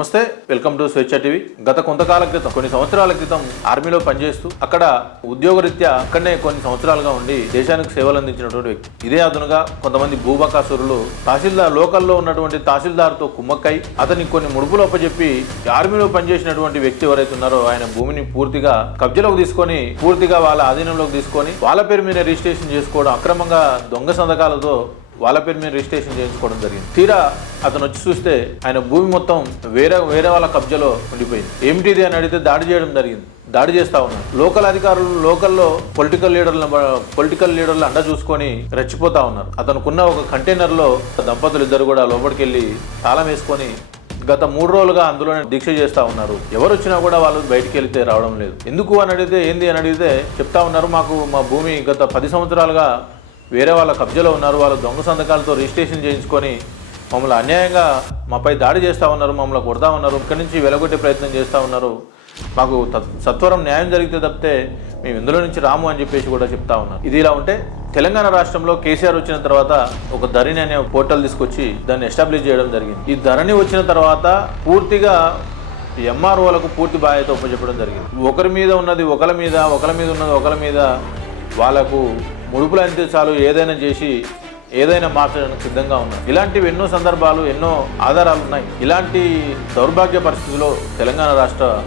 నమస్తే welcome to స్వేచ్ఛ TV. గత కొంతకాల క్రితం కొన్ని సంవత్సరాల క్రితం ఆర్మీలో పనిచేస్తూ అక్కడ ఉద్యోగరీత్యా అక్కడనే కొన్ని సంవత్సరాలుగా ఉండి దేశానికి సేవలు అందించినటువంటి వ్యక్తి. ఇదే అదునుగా కొంతమంది భూబకాసురులు తహసీల్దార్ లోకల్లో ఉన్నటువంటి తహసీల్దార్తో కుమ్మక్కై అతనికి కొన్ని ముడుపులు అప్పచెప్పి ఆర్మీలో పనిచేసినటువంటి వ్యక్తి ఎవరైతే ఉన్నారో ఆయన భూమిని పూర్తిగా కబ్జలోకి తీసుకొని పూర్తిగా వాళ్ళ ఆధీనంలోకి తీసుకొని వాళ్ళ పేరు మీద రిజిస్ట్రేషన్ చేసుకోవడం అక్రమంగా దొంగ సంతకాలతో వాళ్ళ పేరు మీద రిజిస్ట్రేషన్ చేయించుకోవడం జరిగింది. తీరా అతను వచ్చి చూస్తే ఆయన భూమి మొత్తం వేరే వేరే వాళ్ళ కబ్జాలో ఉండిపోయింది. ఏమిటిది అని అడిగితే దాడి చేయడం జరిగింది. దాడి చేస్తా ఉన్నారు. లోకల్ అధికారులు లోకల్లో పొలిటికల్ లీడర్ల పొలిటికల్ లీడర్లు అండ చూసుకొని రెచ్చిపోతా ఉన్నారు. అతనుకున్న ఒక కంటైనర్లో దంపతులు ఇద్దరు కూడా లోపలికి వెళ్ళి తాళం వేసుకొని గత మూడు రోజులుగా అందులోనే దీక్ష చేస్తా ఉన్నారు. ఎవరు వచ్చినా కూడా వాళ్ళు బయటికి వెళ్తే రావడం లేదు. ఎందుకు అని అడిగితే ఏంది అని అడిగితే చెప్తా ఉన్నారు. మాకు మా భూమి గత పది సంవత్సరాలుగా వేరే వాళ్ళ కబ్జాలో ఉన్నారు వాళ్ళ దొంగ సంతకాలతో రిజిస్ట్రేషన్ చేయించుకొని మమ్మల్ని అన్యాయంగా మాపై దాడి చేస్తూ ఉన్నారు మమ్మల్ని కొడతా ఉన్నారు ఇక్కడి నుంచి వెలగొట్టే ప్రయత్నం చేస్తూ ఉన్నారు. మాకు సత్వరం న్యాయం జరిగితే తప్పితే మేము ఇందులో నుంచి రాము అని చెప్పేసి కూడా చెప్తా ఉన్నారు. ఇది ఇలా ఉంటే తెలంగాణ రాష్ట్రంలో కేసీఆర్ వచ్చిన తర్వాత ఒక ధరణి అనే పోర్టల్ తీసుకొచ్చి దాన్ని ఎస్టాబ్లిష్ చేయడం జరిగింది. ఈ ధరణి వచ్చిన తర్వాత పూర్తిగా ఎంఆర్ఓలకు పూర్తి బాధ్యత ఒప్పచెప్పడం జరిగింది. ఒకరి మీద ఉన్నది ఒకరి మీద ఒకరి మీద ఉన్నది ఒకరి మీద వాళ్ళకు ముడుపులు అంతే చాలు ఏదైనా చేసి ఏదైనా మార్చడానికి సిద్ధంగా ఉన్నారు ఇలాంటివి ఎన్నో సందర్భాలు ఎన్నో ఆధారాలు ఉన్నాయి. ఇలాంటి దౌర్భాగ్య పరిస్థితిలో తెలంగాణ రాష్ట్ర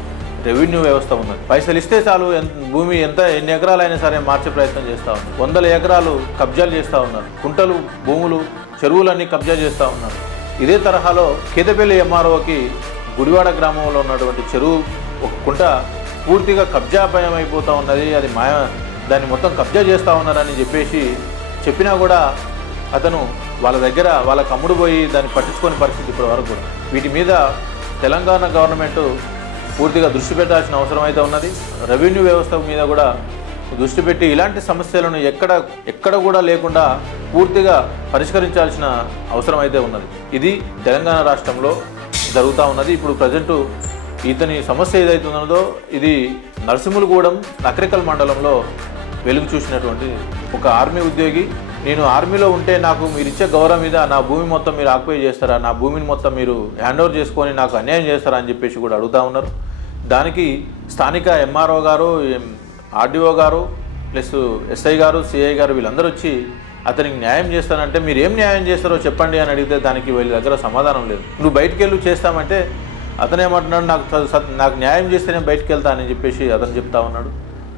రెవెన్యూ వ్యవస్థ ఉన్నది. పైసలు ఇస్తే చాలు ఎంత- భూమి ఎంత ఎన్ని ఎకరాలైనా సరే మార్చే ప్రయత్నం చేస్తూ ఉన్నారు. వందల ఎకరాలు కబ్జాలు చేస్తూ ఉన్నారు. కుంటలు భూములు చెరువులన్నీ కబ్జా చేస్తూ ఉన్నారు. ఇదే తరహాలో కేతపల్లి ఎంఆర్ఓకి గుడివాడ గ్రామంలో ఉన్నటువంటి చెరువు ఒక కుంట పూర్తిగా కబ్జాభయం అయిపోతూ ఉన్నది. అది మాయ దాన్ని మొత్తం కబ్జా చేస్తూ ఉన్నారని చెప్పేసి చెప్పినా కూడా అతను వాళ్ళ దగ్గర వాళ్ళ కమ్ముడు పోయి దాన్ని పట్టించుకొని పరిస్థితి ఇప్పటి వరకు కూడా. వీటి మీద తెలంగాణ గవర్నమెంట్ పూర్తిగా దృష్టి పెట్టాల్సిన అవసరం అయితే ఉన్నది. రెవెన్యూ వ్యవస్థ మీద కూడా దృష్టి పెట్టి ఇలాంటి సమస్యలను ఎక్కడ ఎక్కడ కూడా లేకుండా పూర్తిగా పరిష్కరించాల్సిన అవసరం అయితే ఉన్నది. ఇది తెలంగాణ రాష్ట్రంలో జరుగుతూ ఉన్నది. ఇప్పుడు ప్రజెంటు ఇతని సమస్య ఏదైతే ఉన్నదో ఇది నరసింహులగూడెం నకరికల్ మండలంలో వెలుగు చూసినటువంటి ఒక ఆర్మీ ఉద్యోగి. నేను ఆర్మీలో ఉంటే నాకు మీరు ఇచ్చే గౌరవం మీద నా భూమి మొత్తం మీరు ఆక్యుపై చేస్తారా? నా భూమిని మొత్తం మీరు హ్యాండ్ ఓవర్ చేసుకొని నాకు అన్యాయం చేస్తారా అని చెప్పేసి కూడా అడుగుతా ఉన్నారు. దానికి స్థానిక ఎంఆర్ఓ గారు ఆర్డీఓ గారు ప్లస్ ఎస్ఐ గారు సిఐ గారు వీళ్ళందరూ వచ్చి అతనికి న్యాయం చేస్తానంటే మీరు ఏం న్యాయం చేస్తారో చెప్పండి అని అడిగితే దానికి వీళ్ళ దగ్గర సమాధానం లేదు. నువ్వు బయటికి వెళ్ళి చేస్తామంటే అతనేమంటున్నాడు నాకు నాకు న్యాయం చేస్తేనే బయటికి వెళ్తానని చెప్పేసి అతను చెప్తా ఉన్నాడు.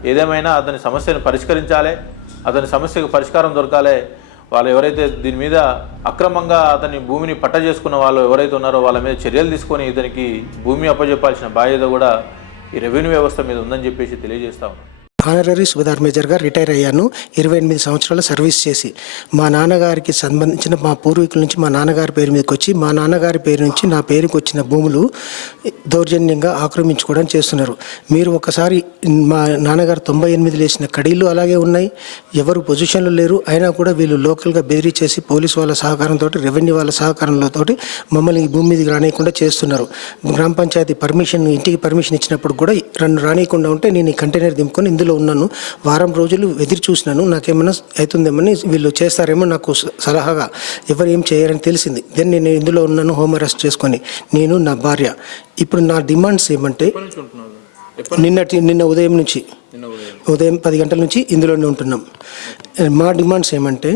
ఏదేమైనా అతని సమస్యను పరిష్కరించాలి అతని సమస్యకు పరిష్కారం దొరకాలి వాళ్ళు ఎవరైతే దీని మీద అక్రమంగా అతని భూమిని పట్ట చేసుకున్న వాళ్ళు ఎవరైతే ఉన్నారో వాళ్ళ మీద చర్యలు తీసుకొని ఇతనికి భూమి అప్పజెప్పాల్సిన బాధ్యత కూడా ఈ రెవెన్యూ వ్యవస్థ మీద ఉందని చెప్పేసి తెలియజేస్తా ఉన్నాను ఆనరరీ సుబేదార్ మేజర్గా రిటైర్ అయ్యాను. ఇరవై ఎనిమిది సంవత్సరాల సర్వీస్ చేసి మా నాన్నగారికి సంబంధించిన మా పూర్వీకుల నుంచి మా నాన్నగారి పేరు మీదకి వచ్చి మా నాన్నగారి పేరు నుంచి నా పేరుకి వచ్చిన భూములు దౌర్జన్యంగా ఆక్రమించుకోవడం చేస్తున్నారు. మీరు ఒకసారి మా నాన్నగారు తొంభై ఎనిమిది లేచిన కడీలు అలాగే ఉన్నాయి. ఎవరు పొజిషన్లో లేరు. అయినా కూడా వీళ్ళు లోకల్గా బెదిరి చేసి పోలీసు వాళ్ళ సహకారంతో రెవెన్యూ వాళ్ళ సహకారంతో మమ్మల్ని ఈ భూమి మీదకి రానియకుండా చేస్తున్నారు. గ్రామ పంచాయతీ పర్మిషన్ ఇంటికి పర్మిషన్ ఇచ్చినప్పుడు కూడా రన్ను రానియకుండా ఉంటే నేను ఈ కంటైనర్ దింపుకొని ఇందులో ఉన్నాను వారం రోజులు ఎదురు చూసినాను నాకేమైనా అవుతుందేమని వీళ్ళు చేస్తారేమో నాకు సలహాగా ఎవరు ఏం చేయరని తెలిసింది. దెన్ నేను ఇందులో ఉన్నాను హోమ్ అరెస్ట్ చేసుకొని నేను నా భార్య. ఇప్పుడు నా డిమాండ్స్ ఏమంటే నిన్నటి నిన్న ఉదయం నుంచి. ఉదయం. పది గంటల నుంచి ఇందులోనే ఉంటున్నాం. మా డిమాండ్స్ ఏమంటే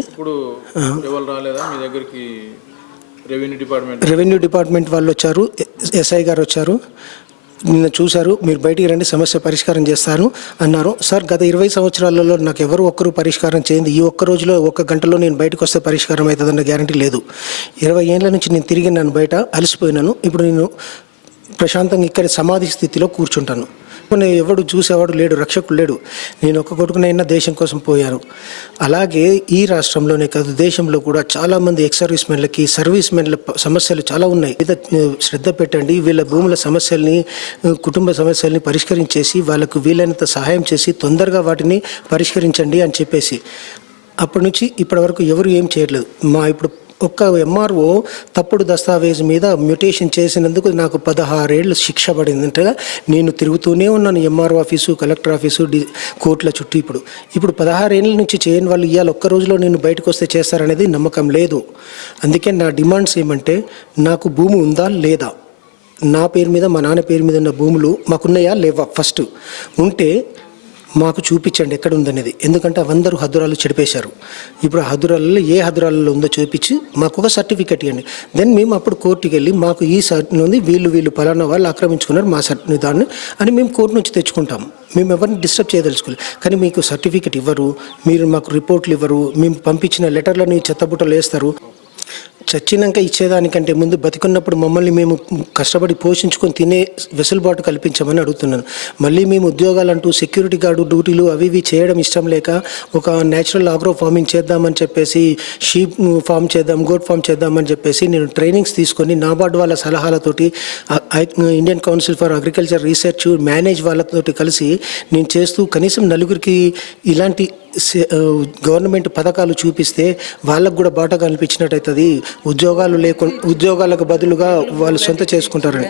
రెవెన్యూ డిపార్ట్మెంట్ రెవెన్యూ డిపార్ట్మెంట్ వాళ్ళు వచ్చారు ఎస్ఐ గారు వచ్చారు నిన్న చూశారు. మీరు బయటికి రండి సమస్య పరిష్కారం చేస్తారు అన్నారు. సార్ గత ఇరవై సంవత్సరాలలో నాకు ఎవరు ఒక్కరు పరిష్కారం చేయండి. ఈ ఒక్క రోజులో ఒక్క గంటలో నేను బయటకు వస్తే పరిష్కారం అవుతుందన్న గ్యారంటీ లేదు. ఇరవై ఏళ్ళ నుంచి నేను తిరిగి నన్ను బయట అలసిపోయినాను. ఇప్పుడు నేను ప్రశాంతంగా ఇక్కడ సమాధి స్థితిలో కూర్చుంటాను. ఎవడు చూసేవాడు లేడు రక్షకుడు లేడు. నేను ఒక కొడుకునైనా దేశం కోసం పోయాను. అలాగే ఈ రాష్ట్రంలోనే కాదు దేశంలో కూడా చాలామంది ఎక్స్ సర్వీస్ మెన్లకి సర్వీస్ మెన్ల సమస్యలు చాలా ఉన్నాయి. శ్రద్ధ పెట్టండి. వీళ్ళ భూముల సమస్యల్ని కుటుంబ సమస్యల్ని పరిష్కరించేసి వాళ్ళకు వీలైనంత సహాయం చేసి తొందరగా వాటిని పరిష్కరించండి అని చెప్పేసి. అప్పటి నుంచి ఇప్పటి వరకు ఎవరు ఏం చేయట్లేదు. మా ఇప్పుడు ఒక్క ఎంఆర్ఓ తప్పుడు దస్తావేజ్ మీద మ్యూటేషన్ చేసినందుకు నాకు పదహారేళ్ళు శిక్ష పడిందంటగా నేను తిరుగుతూనే ఉన్నాను ఎంఆర్ఓ ఆఫీసు కలెక్టర్ ఆఫీసు డి కోర్టుల చుట్టూ ఇప్పుడు. ఇప్పుడు పదహారేళ్ళ నుంచి చేయని వాళ్ళు ఇవాళ ఒక్క రోజులో నేను బయటకు వస్తే చేస్తారనేది నమ్మకం లేదు. అందుకే నా డిమాండ్స్ ఏమంటే నాకు భూమి ఉందా లేదా? నా పేరు మీద మా నాన్న పేరు మీద ఉన్న భూములు మాకున్నాయా లేవా? ఫస్ట్. ఉంటే మాకు చూపించండి ఎక్కడ ఉందనేది ఎందుకంటే అవందరూ హద్దురాలు చెడిపేశారు. ఇప్పుడు ఆ హద్దురాలలో ఏ హద్దురాలలో ఉందో చూపించి మాకు ఒక సర్టిఫికెట్ ఇవ్వండి. దెన్ మేము అప్పుడు కోర్టుకి వెళ్ళి మాకు ఈ సర్ట్ ఉంది వీళ్ళు వీళ్ళు పలానా వాళ్ళు ఆక్రమించుకున్నారు మా సర్ట్ దాన్ని అని మేము కోర్టు నుంచి తెచ్చుకుంటాం మేము ఎవరిని డిస్టర్బ్ చేయదలుచుకోలేదు. కానీ మీకు సర్టిఫికెట్ ఇవ్వరు మీరు మాకు రిపోర్ట్లు ఇవ్వరు మేము పంపించిన లెటర్లని చెత్తబుట్టలు వేస్తారు. చచ్చినాక ఇచ్చేదానికంటే ముందు బతికున్నప్పుడు మమ్మల్ని మేము కష్టపడి పోషించుకొని తినే వెసులుబాటు కల్పించమని అడుగుతున్నాను. మళ్ళీ మేము ఉద్యోగాలంటూ సెక్యూరిటీ గార్డు డ్యూటీలు అవి ఇవి చేయడం ఇష్టం లేక ఒక నేచురల్ ఆగ్రో ఫార్మింగ్ చేద్దామని చెప్పేసి షీప్ ఫామ్ చేద్దాం గోట్ ఫామ్ చేద్దామని చెప్పేసి నేను ట్రైనింగ్స్ తీసుకొని నాబార్డ్ వాళ్ళ సలహాలతోటి I- Indian council for agriculture research manage వాళ్ళతోటి కలిసి నేను చేస్తూ కనీసం నలుగురికి ఇలాంటి గవర్నమెంట్ పథకాలు చూపిస్తే వాళ్ళకు కూడా బాట కనిపించినట్టు అవుతుంది ఉద్యోగాలు లేకుండా ఉద్యోగాలకు బదులుగా వాళ్ళు సొంత చేసుకుంటారని.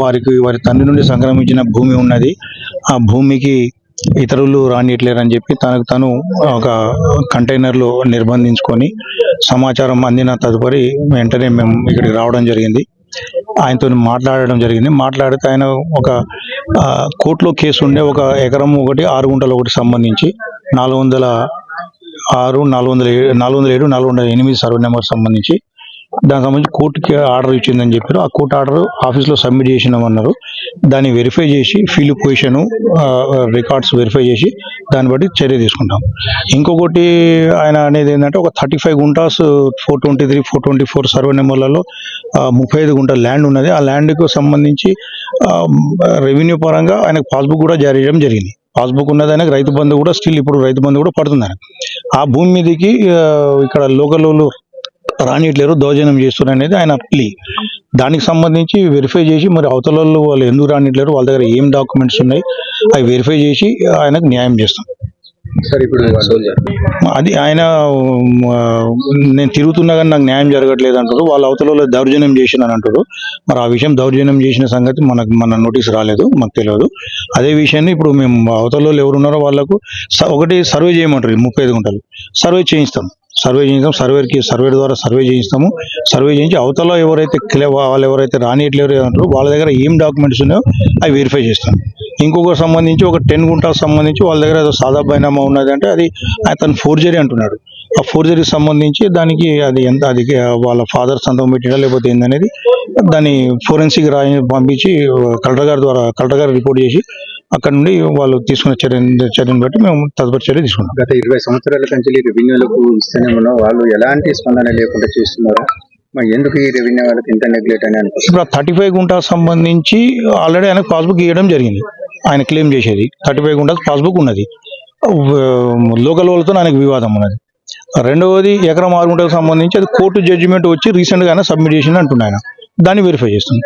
వారికి వారి తండ్రి నుండి సంక్రమించిన భూమి ఉన్నది. ఆ భూమికి ఇతరులు రానియట్లేరని చెప్పి తనకు తను ఒక కంటైనర్లో నిర్బంధించుకొని సమాచారం అందిన తదుపరి వెంటనే మేము ఇక్కడికి రావడం జరిగింది. ఆయనతో మాట్లాడడం జరిగింది. మాట్లాడితే ఆయన ఒక ఆ, కోర్టులో కేసు ఉండే ఒక ఎకరం ఒకటి ఆరు గుంటలు ఒకటి సంబంధించి నాలుగు వందల ఆరు నాలుగు వందల ఏడు నాలుగు వందల ఏడు నాలుగు వందల ఎనిమిది సర్వే నెంబర్ సంబంధించి దానికి సంబంధించి కోర్టుకి ఆర్డర్ ఇచ్చిందని చెప్పారు. ఆ కోర్టు ఆర్డర్ ఆఫీస్లో సబ్మిట్ చేసినామన్నారు. దాన్ని వెరిఫై చేసి ఫీల్ పొజిషన్ రికార్డ్స్ వెరిఫై చేసి దాన్ని బట్టి చర్య తీసుకుంటాం. ఇంకొకటి ఆయన అనేది ఏంటంటే ఒక thirty five guntas four twenty three four twenty four survey నెంబర్లలో ముప్పై ఐదు గుంటల ల్యాండ్ ఉన్నది. ఆ ల్యాండ్కు సంబంధించి రెవెన్యూ పరంగా ఆయనకు పాస్బుక్ కూడా జారీ చేయడం జరిగింది. పాస్బుక్ ఉన్నది ఆయనకు రైతు బంధు కూడా స్టిల్ ఇప్పుడు రైతు బంధు కూడా పడుతుంది ఆయన ఆ భూమి మీదకి ఇక్కడ లోకల్ రానియట్లేరు దౌర్జన్యం చేస్తున్నారు అనేది ఆయన ప్లీ దానికి సంబంధించి వెరిఫై చేసి మరి అవతల వాళ్ళు ఎందుకు రానియట్లేరు వాళ్ళ దగ్గర ఏం డాక్యుమెంట్స్ ఉన్నాయి అవి వెరిఫై చేసి ఆయనకు న్యాయం చేస్తాం. సార్ ఇప్పుడు అది ఆయన నేను తిరుగుతున్నా కానీ నాకు న్యాయం జరగట్లేదు అంటారు వాళ్ళ అవతల వాళ్ళు దౌర్జన్యం చేసినాను అంటారు. మరి ఆ విషయం దౌర్జన్యం చేసిన సంగతి మనకు మన నోటీస్ రాలేదు మాకు తెలియదు. అదే విషయాన్ని ఇప్పుడు మేము అవతల వాళ్ళు ఎవరు ఉన్నారో వాళ్ళకు ఒకటి సర్వే చేయమంటారు ముప్పై ఐదు గుంటలు. సర్వే చేయిస్తాం. సర్వే చేయించాం సర్వేకి సర్వే ద్వారా సర్వే చేయిస్తాము. సర్వే చేయించి అవతల ఎవరైతే వాళ్ళు ఎవరైతే రానియట్లేరు అంటారు వాళ్ళ దగ్గర ఏం డాక్యుమెంట్స్ ఉన్నాయో అవి వెరిఫై చేస్తాం. ఇంకొక సంబంధించి ఒక టెన్ గుంటాలకు సంబంధించి వాళ్ళ దగ్గర ఏదో సాదా బైనామా ఉన్నది అంటే అది అతను ఫోర్జరీ అంటున్నాడు. ఆ ఫోర్జరీకి సంబంధించి దానికి అది ఎంత అది వాళ్ళ ఫాదర్ సంతకం పెట్టినా లేకపోతే ఏందనేది దాన్ని ఫోరెన్సిక్ రాయి పంపించి కలెక్టర్ గారి ద్వారా కలెక్టర్ గారు రిపోర్ట్ చేసి అక్కడ నుండి వాళ్ళు తీసుకున్న చర్య చర్యను బట్టి మేము తదుపరి చర్య తీసుకుంటాం. గత ఇరవై సంవత్సరాల కంచి రెవెన్యూలకు ఇస్తూనే ఉన్నాం వాళ్ళు ఎలాంటి స్పందన లేకుండా చేస్తున్నారు? మరి ఎందుకు ఈ రెవెన్యూ వాళ్ళకి ఇంత నెగ్లెక్ట్ అని ఇప్పుడు థర్టీ ఫైవ్ గుంటా సంబంధించి ఆల్రెడీ ఆయనకు పాస్బుక్ ఇవ్వడం జరిగింది. ఆయన క్లెయిమ్ చేసేది. థర్టీ ఫైవ్ గుంటాస్ పాస్బుక్ ఉన్నది. లోకల్ వాళ్ళతో ఆయనకు వివాదం ఉన్నది. రెండవది ఎకరం ఆరు గుంటలకు సంబంధించి అది కోర్టు జడ్జిమెంట్ వచ్చి రీసెంట్ గానే సబ్మిట్ చేసింది అంటున్నాయన దాన్ని వెరిఫై చేస్తుంది.